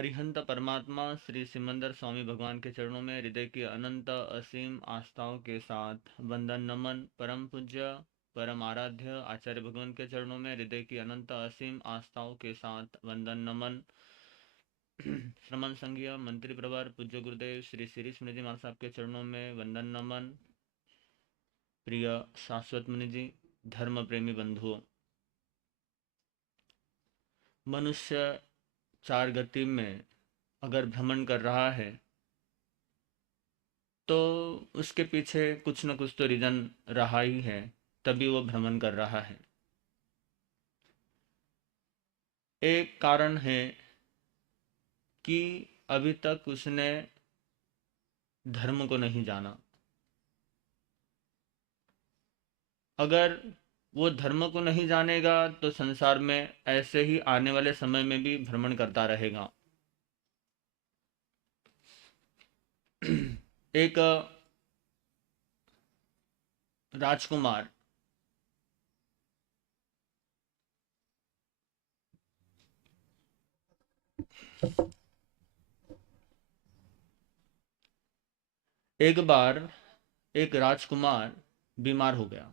अरिहंत परमात्मा श्री सिमंदर स्वामी भगवान के चरणों में हृदय की अनंत असीम आस्थाओं के साथ वंदन नमन। परम पूज्य परम आराध्य आचार्य भगवान के चरणों में हृदय की अनंत असीम आस्थाओं के साथ वंदन नमन। श्रमण संघीय मंत्री प्रवर पूज्य गुरुदेव श्री श्री स्मृति महाराज साहब के चरणों में वंदन नमन। प्रिय शाश्वत मुनि जी, धर्म प्रेमी बंधुओं, मनुष्य चार गति में अगर भ्रमण कर रहा है तो उसके पीछे कुछ न कुछ तो रीजन रहा ही है, तभी वो भ्रमण कर रहा है। एक कारण है कि अभी तक उसने धर्म को नहीं जाना। अगर वो धर्म को नहीं जानेगा तो संसार में ऐसे ही आने वाले समय में भी भ्रमण करता रहेगा। एक राजकुमार एक बार एक राजकुमार बीमार हो गया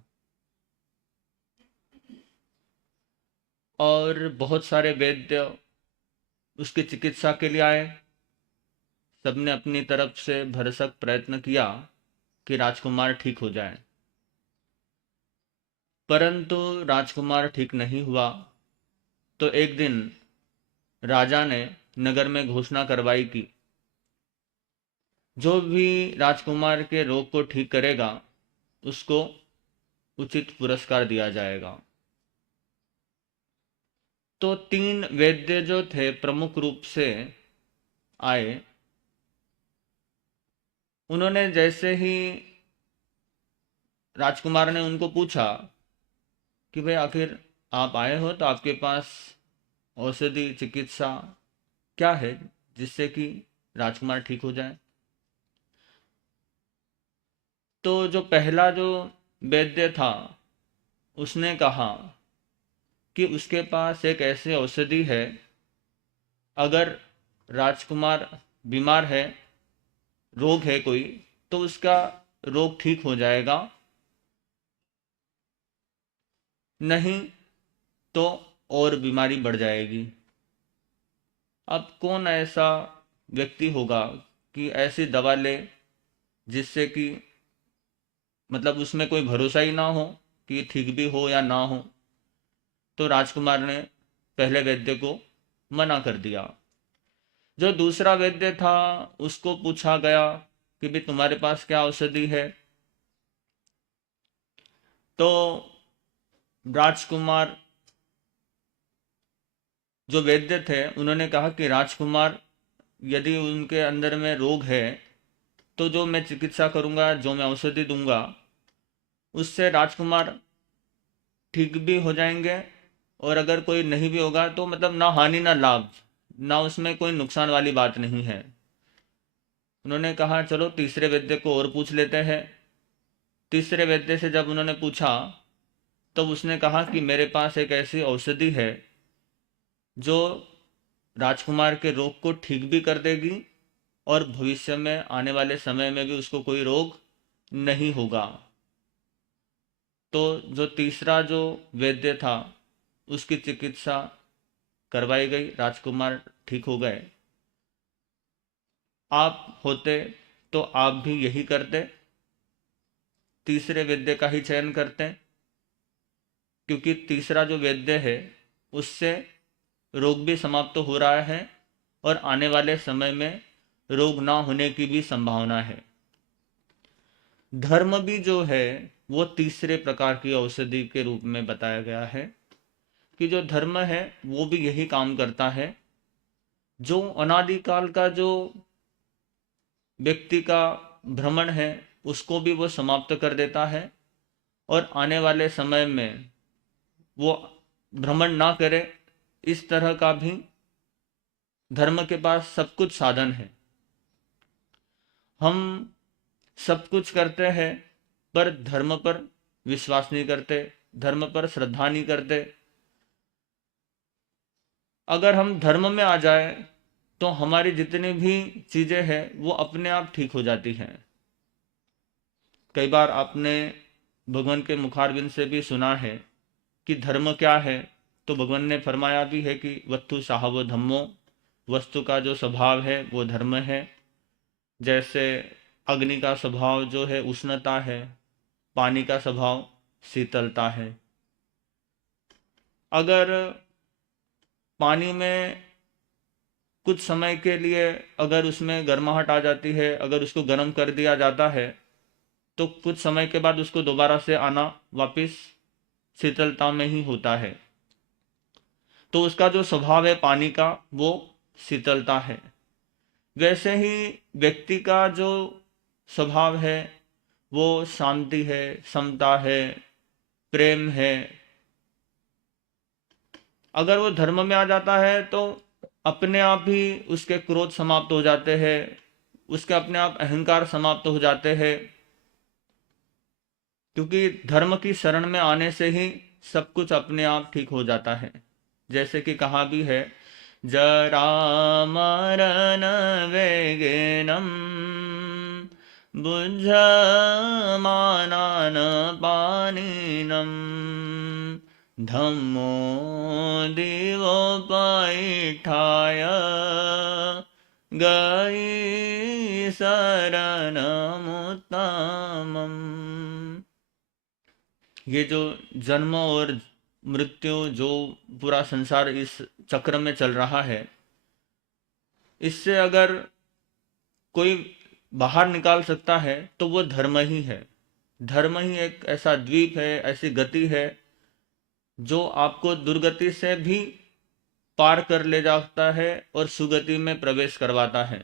और बहुत सारे वैद्य उसकी चिकित्सा के लिए आए। सबने अपनी तरफ से भरसक प्रयत्न किया कि राजकुमार ठीक हो जाए, परंतु राजकुमार ठीक नहीं हुआ। तो एक दिन राजा ने नगर में घोषणा करवाई कि जो भी राजकुमार के रोग को ठीक करेगा उसको उचित पुरस्कार दिया जाएगा। तो तीन वैद्य जो थे प्रमुख रूप से आए। उन्होंने जैसे ही राजकुमार ने उनको पूछा कि भाई आखिर आप आए हो तो आपके पास औषधि चिकित्सा क्या है जिससे कि राजकुमार ठीक हो जाए। तो जो पहला जो वैद्य था उसने कहा कि उसके पास एक ऐसी औषधि है, अगर राजकुमार बीमार है, रोग है कोई, तो उसका रोग ठीक हो जाएगा, नहीं तो और बीमारी बढ़ जाएगी। अब कौन ऐसा व्यक्ति होगा कि ऐसी दवा ले जिससे कि मतलब उसमें कोई भरोसा ही ना हो कि ठीक भी हो या ना हो। तो राजकुमार ने पहले वैद्य को मना कर दिया। जो दूसरा वैद्य था उसको पूछा गया कि भाई तुम्हारे पास क्या औषधि है। तो राजकुमार जो वैद्य थे उन्होंने कहा कि राजकुमार यदि उनके अंदर में रोग है तो जो मैं चिकित्सा करूंगा, जो मैं औषधि दूंगा, उससे राजकुमार ठीक भी हो जाएंगे, और अगर कोई नहीं भी होगा तो मतलब ना हानि ना लाभ, ना उसमें कोई नुकसान वाली बात नहीं है। उन्होंने कहा चलो तीसरे वैद्य को और पूछ लेते हैं। तीसरे वैद्य से जब उन्होंने पूछा तब उसने कहा कि मेरे पास एक ऐसी औषधि है जो राजकुमार के रोग को ठीक भी कर देगी और भविष्य में आने वाले समय में भी उसको कोई रोग नहीं होगा। तो जो तीसरा जो वैद्य था उसकी चिकित्सा करवाई गई, राजकुमार ठीक हो गए। आप होते तो आप भी यही करते, तीसरे वैद्य का ही चयन करते, क्योंकि तीसरा जो वैद्य है उससे रोग भी समाप्त तो हो रहा है और आने वाले समय में रोग ना होने की भी संभावना है। धर्म भी जो है वो तीसरे प्रकार की औषधि के रूप में बताया गया है कि जो धर्म है वो भी यही काम करता है। जो अनादिकाल का जो व्यक्ति का भ्रमण है उसको भी वो समाप्त कर देता है, और आने वाले समय में वो भ्रमण ना करे, इस तरह का भी धर्म के पास सब कुछ साधन है। हम सब कुछ करते हैं पर धर्म पर विश्वास नहीं करते, धर्म पर श्रद्धा नहीं करते। अगर हम धर्म में आ जाए तो हमारी जितनी भी चीज़ें हैं वो अपने आप ठीक हो जाती हैं। कई बार आपने भगवान के मुखारबिंद से भी सुना है कि धर्म क्या है। तो भगवान ने फरमाया भी है कि वस्तु साहब धम्मो, वस्तु का जो स्वभाव है वो धर्म है। जैसे अग्नि का स्वभाव जो है उष्णता है, पानी का स्वभाव शीतलता है। अगर पानी में कुछ समय के लिए अगर उसमें गर्माहट आ जाती है, अगर उसको गर्म कर दिया जाता है, तो कुछ समय के बाद उसको दोबारा से आना वापस शीतलता में ही होता है। तो उसका जो स्वभाव है पानी का वो शीतलता है। वैसे ही व्यक्ति का जो स्वभाव है वो शांति है, समता है, प्रेम है। अगर वो धर्म में आ जाता है तो अपने आप ही उसके क्रोध समाप्त हो जाते हैं, उसके अपने आप अहंकार समाप्त हो जाते हैं। क्योंकि धर्म की शरण में आने से ही सब कुछ अपने आप ठीक हो जाता है। जैसे कि कहा भी है, जरा मरण वेगेनम बुझमानान पानिनम धम्मो दीवोपैठाय गई शरणमुत्तमम्। ये जो जन्म और मृत्यु जो पूरा संसार इस चक्र में चल रहा है, इससे अगर कोई बाहर निकाल सकता है तो वो धर्म ही है। धर्म ही एक ऐसा द्वीप है, ऐसी गति है जो आपको दुर्गति से भी पार कर ले जाता है और सुगति में प्रवेश करवाता है।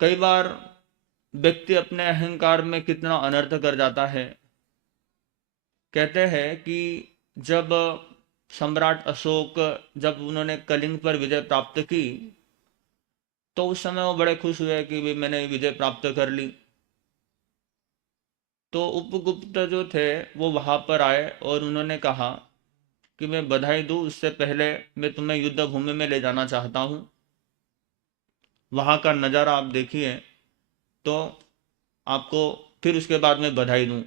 कई बार व्यक्ति अपने अहंकार में कितना अनर्थ कर जाता है। कहते हैं कि जब सम्राट अशोक, जब उन्होंने कलिंग पर विजय प्राप्त की, तो उस समय वो बड़े खुश हुए कि भाई मैंने विजय प्राप्त कर ली। तो उपगुप्त जो थे वो वहां पर आए और उन्होंने कहा कि मैं बधाई दूं, उससे पहले मैं तुम्हें युद्ध भूमि में ले जाना चाहता हूं, वहां का नज़ारा आप देखिए, तो आपको फिर उसके बाद में बधाई दूं।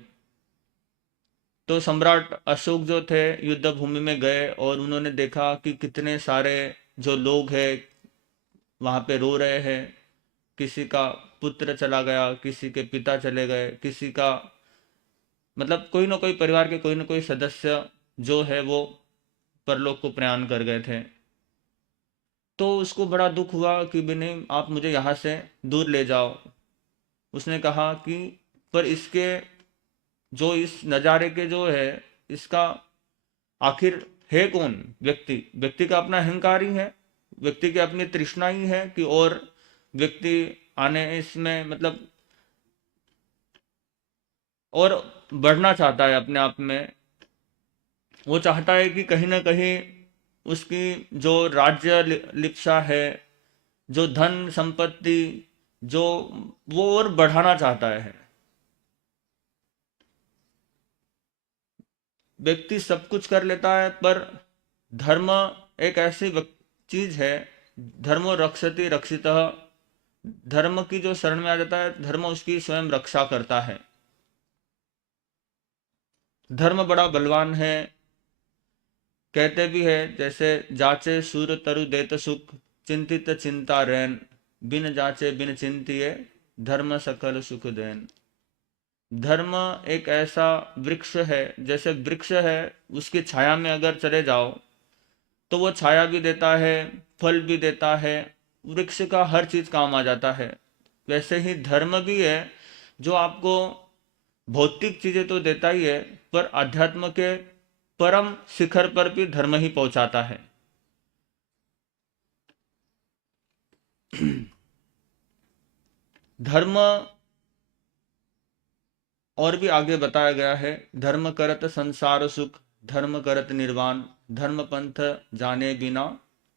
तो सम्राट अशोक जो थे युद्ध भूमि में गए और उन्होंने देखा कि कितने सारे जो लोग हैं वहां पे रो रहे हैं। किसी का पुत्र चला गया, किसी के पिता चले गए, किसी का मतलब कोई ना कोई परिवार के कोई ना कोई सदस्य जो है वो परलोक को प्रयाण कर गए थे। तो उसको बड़ा दुख हुआ कि बिने आप मुझे यहाँ से दूर ले जाओ। उसने कहा कि पर इसके जो इस नज़ारे के जो है इसका आखिर है कौन? व्यक्ति, व्यक्ति का अपना अहंकार ही है, व्यक्ति की अपनी तृष्णा ही है कि और व्यक्ति आने इसमें मतलब और बढ़ना चाहता है अपने आप में। वो चाहता है कि कहीं ना कहीं उसकी जो राज्य लिप्सा है, जो धन संपत्ति जो वो और बढ़ाना चाहता है। व्यक्ति सब कुछ कर लेता है पर धर्म एक ऐसी चीज है, धर्मो रक्षति रक्षितः। धर्म की जो शरण में आ जाता है, धर्म उसकी स्वयं रक्षा करता है। धर्म बड़ा बलवान है। कहते भी है जैसे जाचे सूर तरु देत सुख, चिंतित चिंता रैन, बिन जाचे बिन चिंतिए, धर्म सकल सुख देन। धर्म एक ऐसा वृक्ष है, जैसे वृक्ष है उसकी छाया में अगर चले जाओ तो वो छाया भी देता है, फल भी देता है, वृक्ष का हर चीज काम आ जाता है। वैसे ही धर्म भी है जो आपको भौतिक चीजें तो देता ही है पर अध्यात्म के परम शिखर पर भी धर्म ही पहुंचाता है। धर्म और भी आगे बताया गया है, धर्म करत संसार सुख, धर्म करत निर्वाण, धर्म पंथ जाने बिना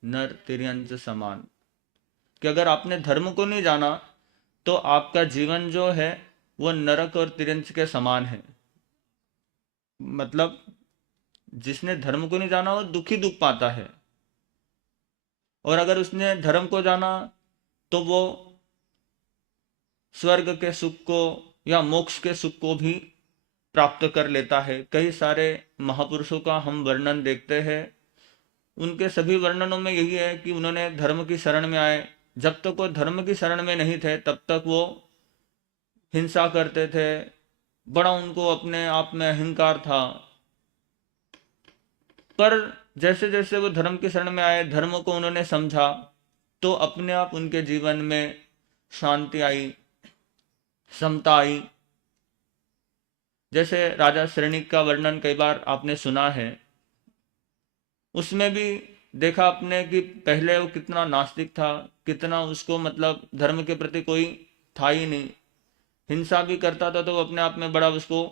नर तिर्यंच समान। कि अगर आपने धर्म को नहीं जाना तो आपका जीवन जो है वो नरक और तिरंज के समान है। मतलब जिसने धर्म को नहीं जाना वो दुखी दुख पाता है। और अगर उसने धर्म को जाना तो वो स्वर्ग के सुख को या मोक्ष के सुख को भी प्राप्त कर लेता है। कई सारे महापुरुषों का हम वर्णन देखते हैं, उनके सभी वर्णनों में यही है कि उन्होंने धर्म की शरण में आए। जब तक वो धर्म की शरण में नहीं थे तब तक वो हिंसा करते थे, बड़ा उनको अपने आप में अहंकार था। पर जैसे जैसे वो धर्म की शरण में आए, धर्म को उन्होंने समझा, तो अपने आप उनके जीवन में शांति आई, समता आई। जैसे राजा श्रेणिक का वर्णन कई बार आपने सुना है, उसमें भी देखा आपने कि पहले वो कितना नास्तिक था, कितना उसको मतलब धर्म के प्रति कोई था ही नहीं, हिंसा भी करता था तो वो अपने आप में बड़ा उसको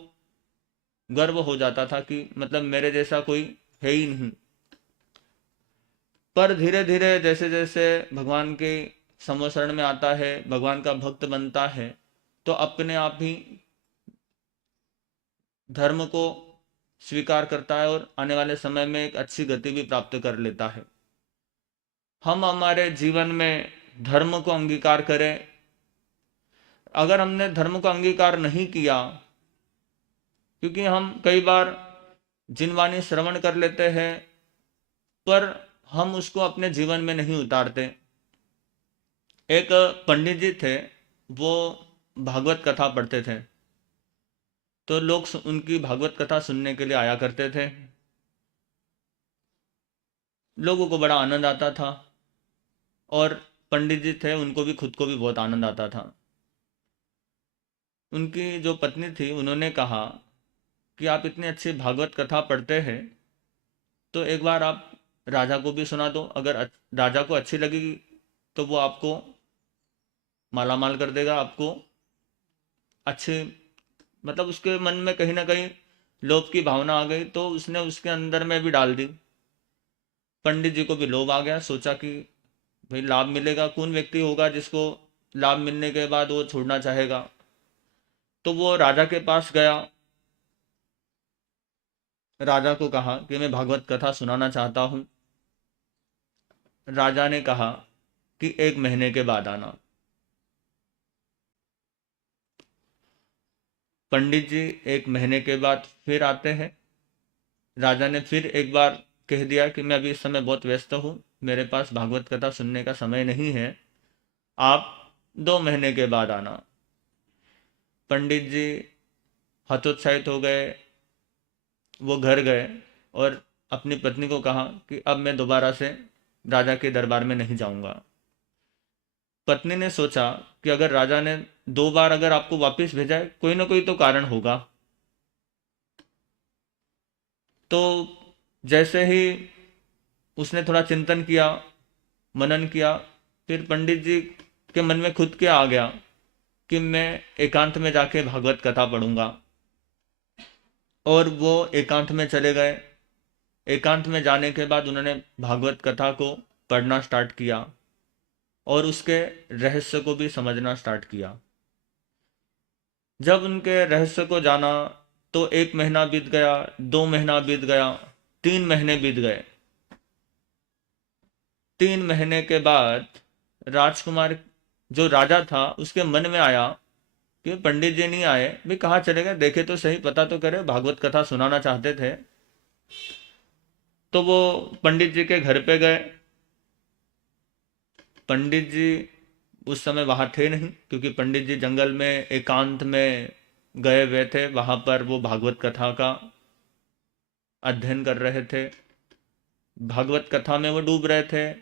गर्व हो जाता था कि मतलब मेरे जैसा कोई है ही नहीं। पर धीरे धीरे जैसे जैसे भगवान के समशरण में आता है, भगवान का भक्त बनता है, तो अपने आप ही धर्म को स्वीकार करता है और आने वाले समय में एक अच्छी गति भी प्राप्त कर लेता है। हम हमारे जीवन में धर्म को अंगीकार करें। अगर हमने धर्म को अंगीकार नहीं किया, क्योंकि हम कई बार जिनवाणी श्रवण कर लेते हैं पर हम उसको अपने जीवन में नहीं उतारते। एक पंडित जी थे, वो भागवत कथा पढ़ते थे, तो लोग उनकी भागवत कथा सुनने के लिए आया करते थे। लोगों को बड़ा आनंद आता था और पंडित जी थे, उनको भी खुद को भी बहुत आनंद आता था। उनकी जो पत्नी थी, उन्होंने कहा कि आप इतनी अच्छी भागवत कथा पढ़ते हैं तो एक बार आप राजा को भी सुना दो। अगर राजा को अच्छी लगेगी तो वो आपको माला माल कर देगा, आपको अच्छे मतलब उसके मन में कहीं ना कहीं लोभ की भावना आ गई, तो उसने उसके अंदर में भी डाल दी। पंडित जी को भी लोभ आ गया, सोचा कि भाई लाभ मिलेगा, कौन व्यक्ति होगा जिसको लाभ मिलने के बाद वो छोड़ना चाहेगा। तो वो राजा के पास गया, राजा को कहा कि मैं भागवत कथा सुनाना चाहता हूँ। राजा ने कहा कि 1 महीने के बाद आना। पंडित जी 1 महीने के बाद फिर आते हैं। राजा ने फिर एक बार कह दिया कि मैं अभी इस समय बहुत व्यस्त हूँ, मेरे पास भागवत कथा सुनने का समय नहीं है, आप 2 महीने के बाद आना। पंडित जी हतोत्साहित हो गए, वो घर गए और अपनी पत्नी को कहा कि अब मैं दोबारा से राजा के दरबार में नहीं जाऊंगा। पत्नी ने सोचा कि अगर राजा ने 2 बार अगर आपको वापस भेजा है, कोई ना कोई तो कारण होगा। तो जैसे ही उसने थोड़ा चिंतन किया, मनन किया, फिर पंडित जी के मन में खुद क्या आ गया कि मैं एकांत में जाके भागवत कथा पढ़ूंगा। और वो एकांत में चले गए। एकांत में जाने के बाद उन्होंने भागवत कथा को पढ़ना स्टार्ट किया और उसके रहस्य को भी समझना स्टार्ट किया। जब उनके रहस्य को जाना तो 1 महीना बीत गया, 2 महीना बीत गया, 3 महीने बीत गए। 3 महीने के बाद राजकुमार जो राजा था उसके मन में आया कि पंडित जी नहीं आए, भी कहाँ चले गए, देखे तो सही, पता तो करे, भागवत कथा सुनाना चाहते थे। तो वो पंडित जी के घर पे गए। पंडित जी उस समय वहां थे नहीं, क्योंकि पंडित जी जंगल में एकांत में गए हुए थे, वहां पर वो भागवत कथा का अध्ययन कर रहे थे, भागवत कथा में वो डूब रहे थे।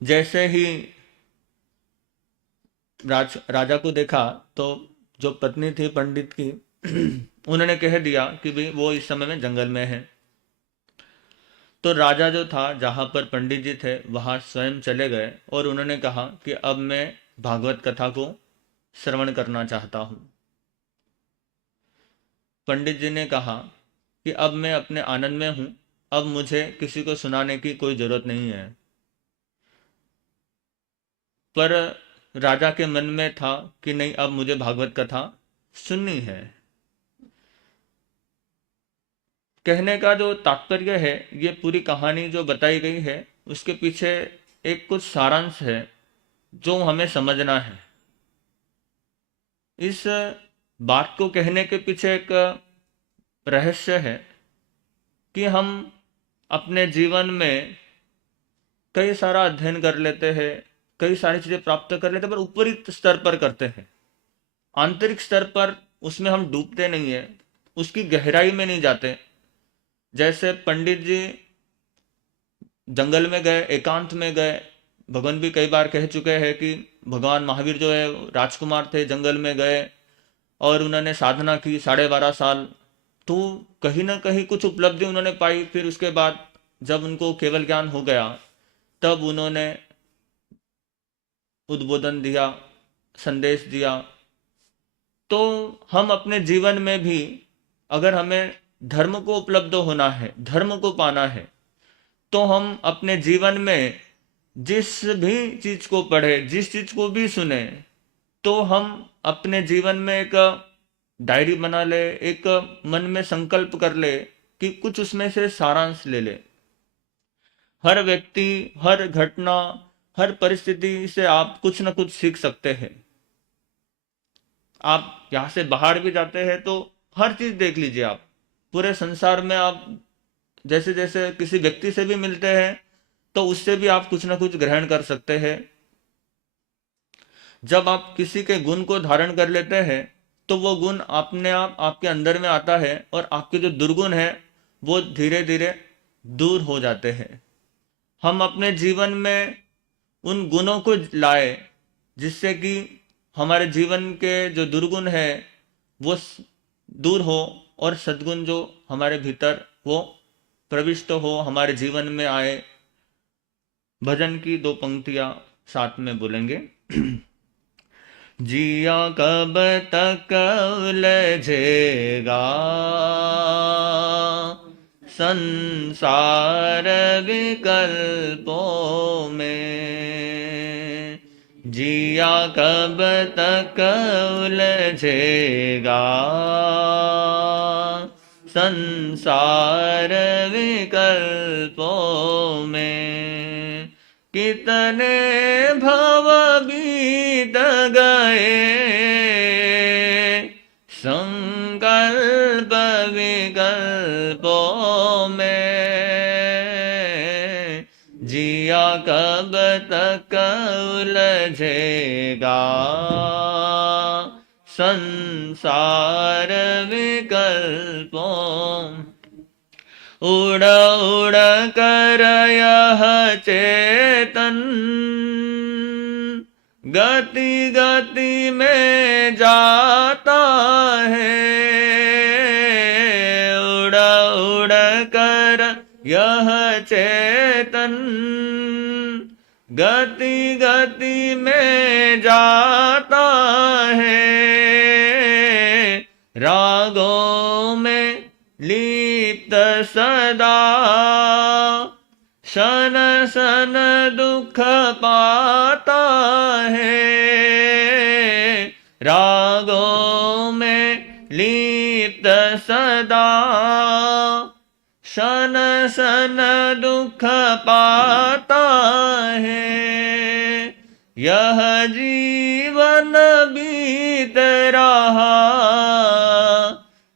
जैसे ही राजा को देखा तो जो पत्नी थी पंडित की उन्होंने कह दिया कि भाई वो इस समय में जंगल में है। तो राजा जो था, जहां पर पंडित जी थे, वहां स्वयं चले गए और उन्होंने कहा कि अब मैं भागवत कथा को श्रवण करना चाहता हूं। पंडित जी ने कहा कि अब मैं अपने आनंद में हूं, अब मुझे किसी को सुनाने की कोई जरूरत नहीं है। पर राजा के मन में था कि नहीं, अब मुझे भागवत कथा सुननी है। कहने का जो तात्पर्य है, ये पूरी कहानी जो बताई गई है उसके पीछे एक कुछ सारांश है जो हमें समझना है। इस बात को कहने के पीछे एक रहस्य है कि हम अपने जीवन में कई सारा अध्ययन कर लेते हैं, कई सारी चीज़ें प्राप्त कर लेते हैं, पर ऊपरी स्तर पर करते हैं। आंतरिक स्तर पर उसमें हम डूबते नहीं है, उसकी गहराई में नहीं जाते। जैसे पंडित जी जंगल में गए, एकांत में गए। भगवान भी कई बार कह चुके हैं कि भगवान महावीर जो है राजकुमार थे, जंगल में गए और उन्होंने साधना की 12.5 साल। तो कहीं ना कहीं कुछ उपलब्धि उन्होंने पाई। फिर उसके बाद जब उनको केवल ज्ञान हो गया, तब उन्होंने उद्बोधन दिया, संदेश दिया। तो हम अपने जीवन में भी, अगर हमें धर्म को उपलब्ध होना है, धर्म को पाना है, तो हम अपने जीवन में जिस भी चीज को पढ़े, जिस चीज को भी सुने, तो हम अपने जीवन में एक डायरी बना ले, एक मन में संकल्प कर ले कि कुछ उसमें से सारांश ले ले। हर व्यक्ति, हर घटना, हर परिस्थिति से आप कुछ ना कुछ सीख सकते हैं। आप यहाँ से बाहर भी जाते हैं तो हर चीज देख लीजिए। आप पूरे संसार में आप जैसे जैसे किसी व्यक्ति से भी मिलते हैं तो उससे भी आप कुछ ना कुछ ग्रहण कर सकते हैं। जब आप किसी के गुण को धारण कर लेते हैं तो वो गुण अपने आप आपके अंदर में आता है और आपके जो दुर्गुण है वो धीरे धीरे दूर हो जाते हैं। हम अपने जीवन में उन गुणों को लाए जिससे कि हमारे जीवन के जो दुर्गुण है वो दूर हो और सद्गुण जो हमारे भीतर वो प्रविष्ट हो, हमारे जीवन में आए। भजन की 2 पंक्तियां साथ में बोलेंगे। जिया कब तक उलझेगा संसार विकल्पों में, जिया कब तक उलझेगा संसार विकल्पों में। कितने भव बीत गए संकल्प विकल्पों में, जिया कब तक उलझेगा संसार विकल्पों। उड़ उड़ कर यह चेतन गति गति में जाता है, उड़ उड़ कर यह चेतन गति गति में जाता है। रागों में लिप्त सदा शन शन दुख पाता है, रागों में लिप्त सदा शन शन दुख पाता है। यह जीवन बीत रहा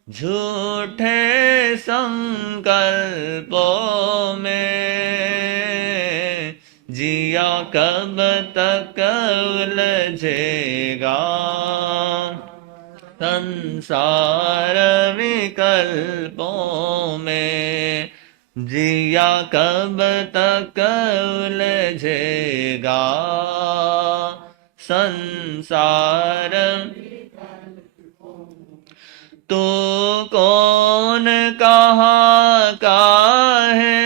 झूठे संकल्पों में, जिया कब तक उलझेगा संसार विकल्पों में, जिया कब तक उलझेगा संसार। तो कौन कहाँ का है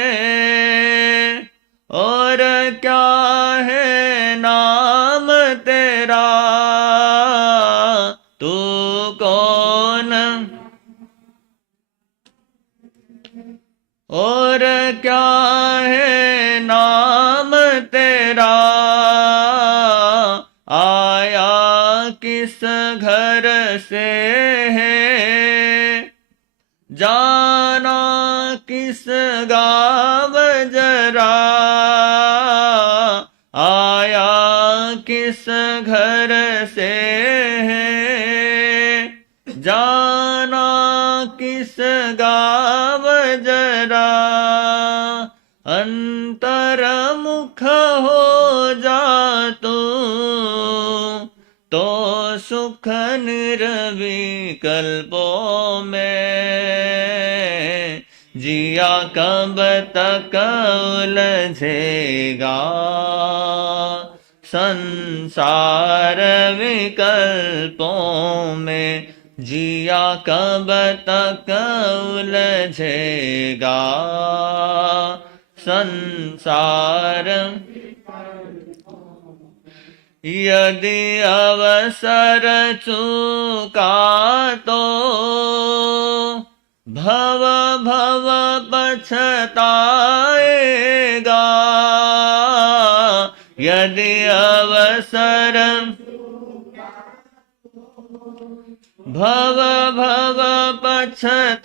और क्या है नाम तेरा, तू कौन और क्या है नाम तेरा, आया किस घर से जाना किस गाँव जरा, किस गाव जरा, अंतर्मुख हो जा तू, तो सुख निर्विकल्पों में जिया कब तक उलझेगा, संसार विकल्पों में जिया कब तक उलझेगा, संसार। यदि अवसर चूका तो भव भव पछताएगा, यदि अवसर भव भव पछताएगा,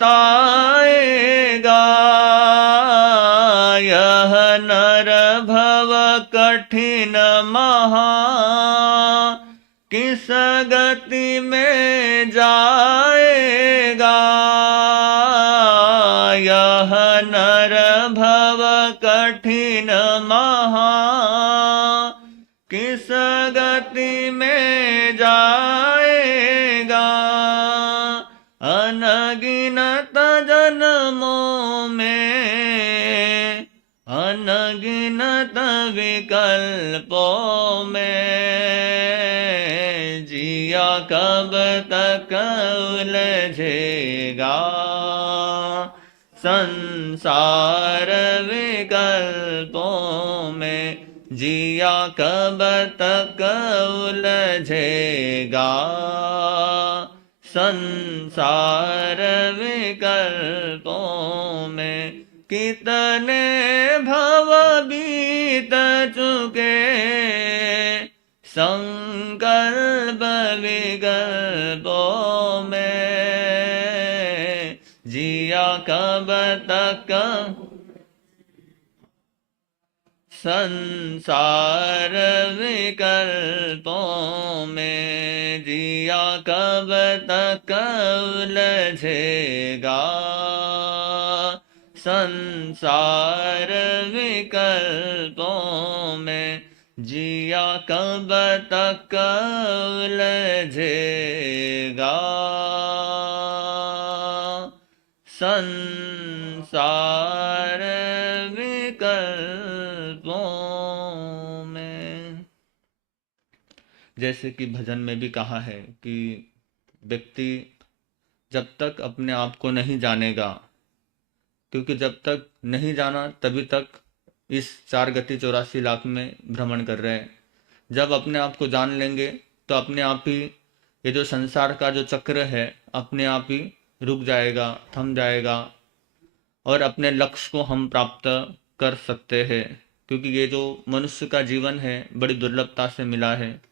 यह नर भव कठिन महा, किस गति में जाएगा, यह नर भव कठिन महा, किस गति में जाएगा, अनगिनत जन्मों में, अनगिनत विकल्पों में जिया कब तक उलझेगा, संसार विकल्पों में जिया कब तक उलझेगा, संसार विकल्पों में कितने भव बीत चुके, संकल्प विकल्पों में जिया कब तक, संसार विकल्पों में जिया कब तक उलझेगा, संसार विकल्पों में जिया कब तक उलझेगा, संसार विकल्पों में। जैसे कि भजन में भी कहा है कि व्यक्ति जब तक अपने आप को नहीं जानेगा, क्योंकि जब तक नहीं जाना तभी तक इस 4 गति 84 लाख में भ्रमण कर रहे हैं। जब अपने आप को जान लेंगे तो अपने आप ही ये जो संसार का जो चक्र है अपने आप ही रुक जाएगा, थम जाएगा और अपने लक्ष्य को हम प्राप्त कर सकते हैं। क्योंकि ये जो मनुष्य का जीवन है बड़ी दुर्लभता से मिला है।